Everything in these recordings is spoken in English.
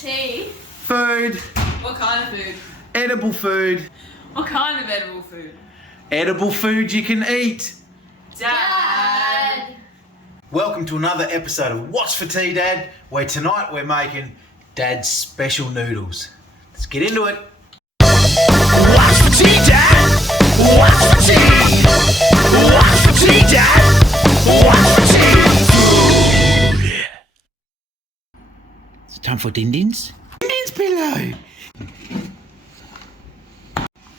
Tea. Food. What kind of food? Edible food. What kind of edible food? Edible food you can eat. Dad! Welcome to another episode of What's for Tea, Dad, where tonight we're making Dad's special noodles. Let's get into it. What's for tea, Dad? What's for tea? What's for tea, Dad? What's for tea? Food. It's time for Din-Dins. Din-Dins pillow.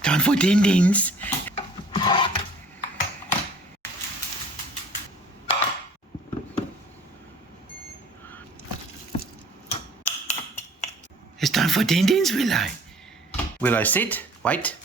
Time for Din-Dins. It's time for Din-Dins, Willow. Willow, sit. Wait.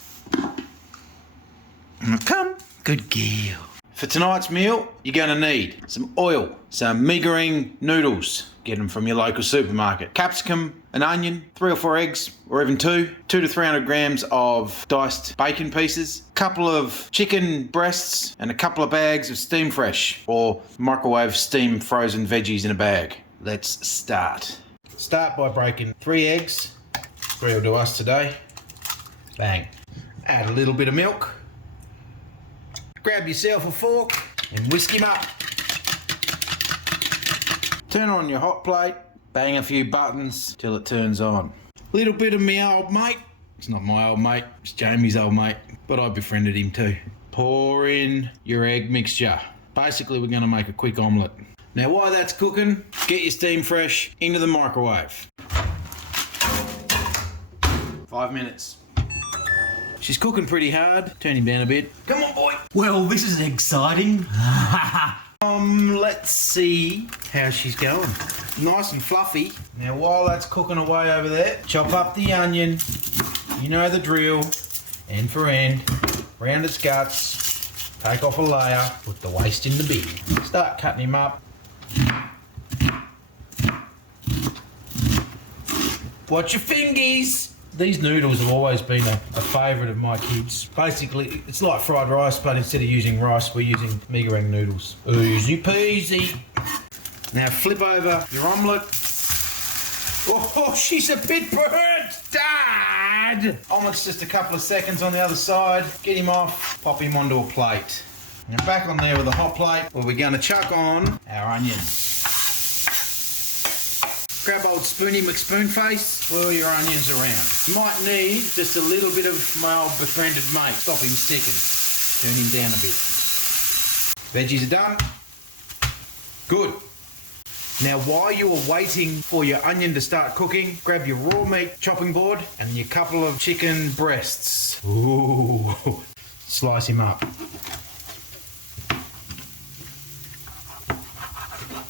Come. Good girl. For tonight's meal, you're going to need some oil, some meagering noodles. Get them from your local supermarket. Capsicum, an onion, 3 or 4 eggs, or even 2 to 300 grams of diced bacon pieces, a couple of chicken breasts, and a couple of bags of steam fresh or microwave steam frozen veggies in a bag. Let's start. Start by breaking 3 eggs. 3 will do us today. Bang. Add a little bit of milk. Grab yourself a fork and whisk him up. Turn on your hot plate. Bang a few buttons till it turns on. Little bit of my old mate. It's not my old mate, it's Jamie's old mate, but I befriended him too. Pour in your egg mixture. Basically, we're gonna make a quick omelette. Now while that's cooking, get your steam fresh into the microwave. 5 minutes. She's cooking pretty hard. Turn him down a bit. Come on, boy. Well, this is exciting. Let's see how she's going. Nice and fluffy. Now while that's cooking away over there, chop up the onion. You know the drill. End for end. Round its guts. Take off a layer. Put the waste in the bin. Start cutting him up. Watch your fingies. These noodles have always been a favourite of my kids. Basically, it's like fried rice, but instead of using rice, we're using meagering noodles. Easy peasy. Now flip over your omelette. Oh, she's a bit burnt, Dad! Omelette's just a couple of seconds on the other side. Get him off, pop him onto a plate. Now back on there with a hot plate, where we're going to chuck on our onion. Grab old Spoony McSpoonface, swirl your onions around. You might need just a little bit of my old befriended mate. Stop him sticking. Turn him down a bit. Veggies are done. Good. Now while you are waiting for your onion to start cooking, grab your raw meat chopping board and your couple of chicken breasts. Ooh. Slice him up.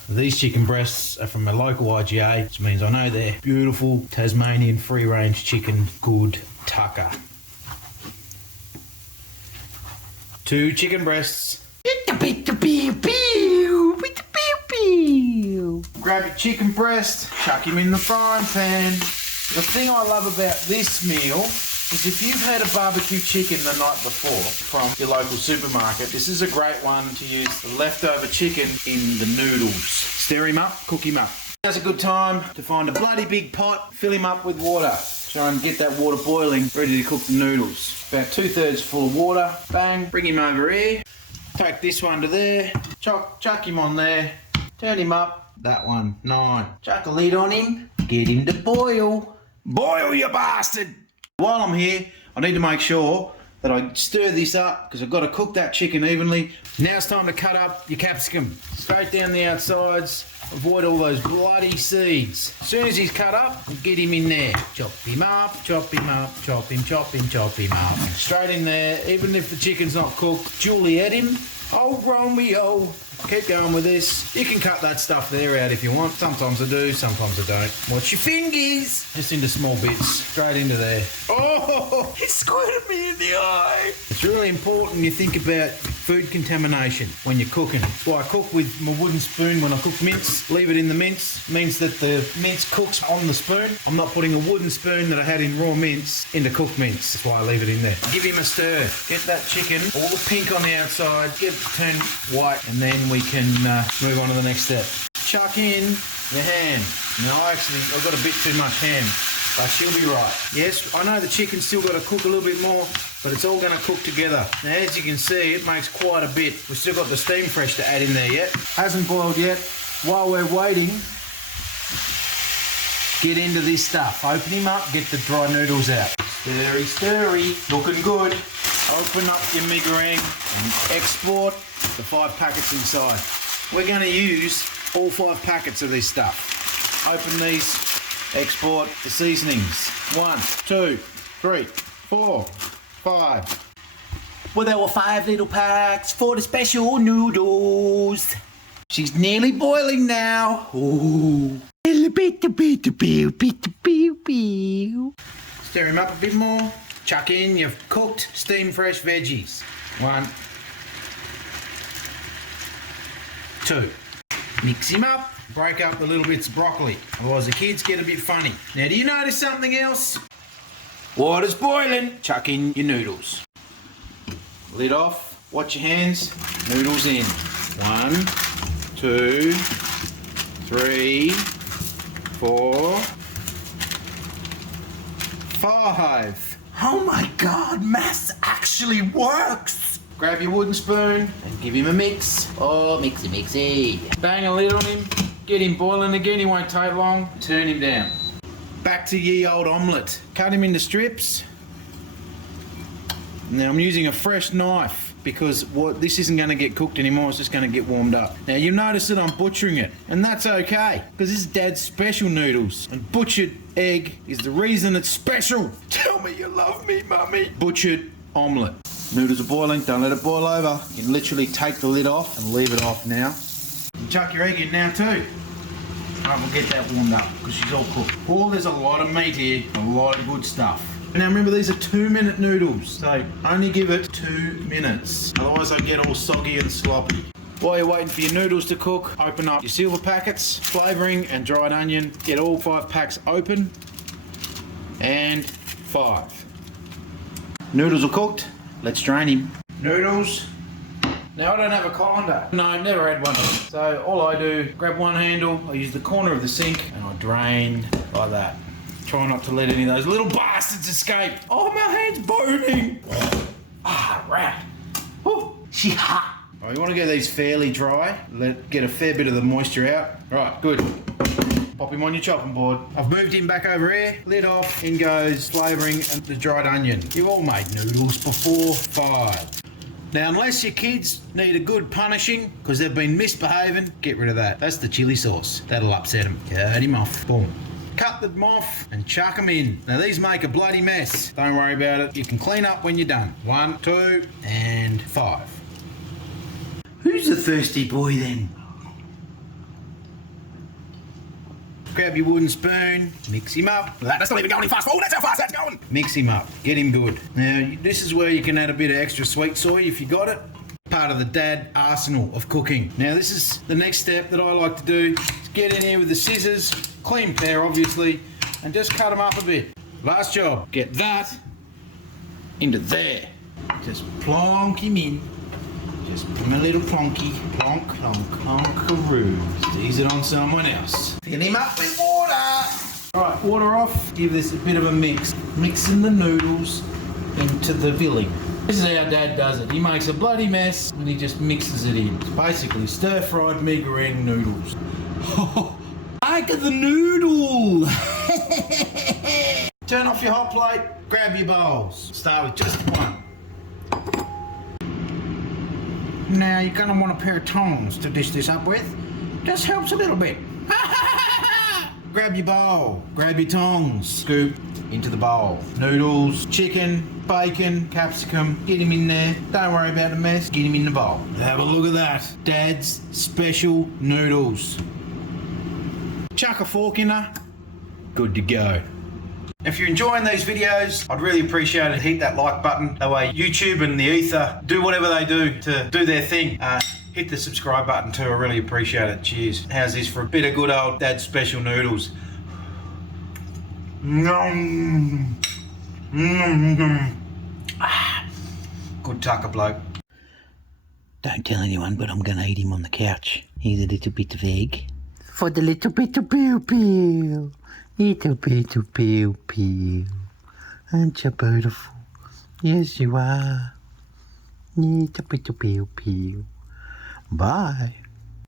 These chicken breasts are from my local IGA, which means I know they're beautiful Tasmanian free-range chicken, good tucker. 2 chicken breasts. Grab your chicken breast, chuck him in the frying pan. The thing I love about this meal is if you've had a barbecue chicken the night before from your local supermarket, this is a great one to use the leftover chicken in the noodles. Stir him up, cook him up. Now's a good time to find a bloody big pot, fill him up with water. Try and get that water boiling, ready to cook the noodles. About 2/3 full of water. Bang, bring him over here. Take this one to there, chuck him on there, turn him up. That one, 9. Chuck a lid on him, get him to boil. Boil, you bastard! While I'm here, I need to make sure that I stir this up because I've got to cook that chicken evenly. Now it's time to cut up your capsicum. Straight down the outsides. Avoid all those bloody seeds. As soon as he's cut up, we'll get him in there. Chop him up, chop him up, chop him up. Straight in there, even if the chicken's not cooked. Juliet him. Oh, Romeo. Keep going with this. You can cut that stuff there out if you want. Sometimes I do, sometimes I don't. Watch your fingies. Just into small bits. Straight into there. Oh, it squirted me in the eye. It's really important you think about food contamination when you're cooking. Well, I cook with my wooden spoon when I cook mince. Leave it in the mince. Means that the mince cooks on the spoon. I'm not putting a wooden spoon that I had in raw mince into cooked mince. That's why I leave it in there. Give him a stir. Get that chicken, all the pink on the outside. Get it to turn white, and then we can move on to the next step. Chuck in the ham. Now I've got a bit too much ham, but she'll be right. Yes, I know the chicken's still got to cook a little bit more, but it's all going to cook together. Now as you can see, it makes quite a bit. We've still got the steam fresh to add in there yet. Hasn't boiled yet. While we're waiting, get into this stuff. Open him up, get the dry noodles out. Stirry, stirry, looking good. Open up your mee goreng and export the 5 packets inside. We're going to use all 5 packets of this stuff. Open these, export the seasonings. 1, 2, 3, 4, 5. Well, there were 5 little packs for the special noodles. She's nearly boiling now. Ooh. Stir him up a bit more. Chuck in your cooked steam fresh veggies. 1, 2. Mix him up. Break up the little bits of broccoli. Otherwise the kids get a bit funny. Now do you notice something else? Water's boiling. Chuck in your noodles. Lid off. Watch your hands. Noodles in. 1, 2, 3, 4, 5. Oh my God, maths actually works! Grab your wooden spoon and give him a mix. Oh, mixy, mixy. Bang a lid on him, get him boiling again, he won't take long. Turn him down. Back to ye old omelette. Cut him into strips. Now I'm using a fresh knife because this isn't going to get cooked anymore, it's just going to get warmed up. Now you'll notice that I'm butchering it, and that's okay, because this is Dad's special noodles, and butchered egg is the reason it's special. Tell me you love me, Mummy. Butchered omelette. Noodles are boiling, don't let it boil over. You can literally take the lid off and leave it off now. You can chuck your egg in now too. Alright, we'll get that warmed up, because she's all cooked. Oh, there's a lot of meat here, a lot of good stuff. Now remember, these are 2-minute noodles, so only give it 2 minutes. Otherwise they get all soggy and sloppy. While you're waiting for your noodles to cook, open up your silver packets, flavouring and dried onion. Get all 5 packs open, and 5. Noodles are cooked, let's drain him. Noodles. Now I don't have a colander. No, never had one. So all I do, grab one handle, I use the corner of the sink, and I drain like that. Try not to let any of those little bastards escape. Oh, my hand's burning. Ah, rat. Oh, she hot. Oh, you want to get these fairly dry. Get a fair bit of the moisture out. Right, good. Pop him on your chopping board. I've moved him back over here. Lid off. In goes flavouring and the dried onion. You all made noodles before. 5. Now, unless your kids need a good punishing because they've been misbehaving, get rid of that. That's the chili sauce. That'll upset them. Cut him off. Boom. Cut them off and chuck them in. Now these make a bloody mess. Don't worry about it. You can clean up when you're done. 1, 2, and 5. Who's the thirsty boy then? Grab your wooden spoon, mix him up. That's not even going in fast forward, that's how fast that's going. Mix him up, get him good. Now this is where you can add a bit of extra sweet soy if you got it. Part of the dad arsenal of cooking. Now this is the next step that I like to do. Is get in here with the scissors, clean pair obviously, and just cut them up a bit. Last job, get that into there. Just plonk him in. Just put him a little plonky, plonk, plonk, plonkaroo. Squeeze it on someone else. Fill him up with water. Right, water off. Give this a bit of a mix. Mixing the noodles into the filling. This is how Dad does it. He makes a bloody mess and he just mixes it in. It's basically stir-fried mee goreng noodles. Look at the noodle! Turn off your hot plate, grab your bowls. Start with just one. Now you're going to want a pair of tongs to dish this up with. Just helps a little bit. Grab your bowl, grab your tongs, scoop into the bowl. Noodles, chicken, bacon, capsicum, get him in there. Don't worry about the mess, get him in the bowl. Have a look at that. Dad's special noodles. Chuck a fork in there. Good to go. If you're enjoying these videos, I'd really appreciate it. Hit that like button. That way YouTube and the ether do whatever they do to do their thing. Hit the subscribe button too. I really appreciate it. Cheers. How's this for a bit of good old Dad's special noodles? Good tucker bloke. Don't tell anyone, but I'm going to eat him on the couch. Here's a little bit of egg. for the little bit of pew pew. Little bit of pew pew. Aren't you beautiful? Yes, you are. Little bit of pew pew. Bye.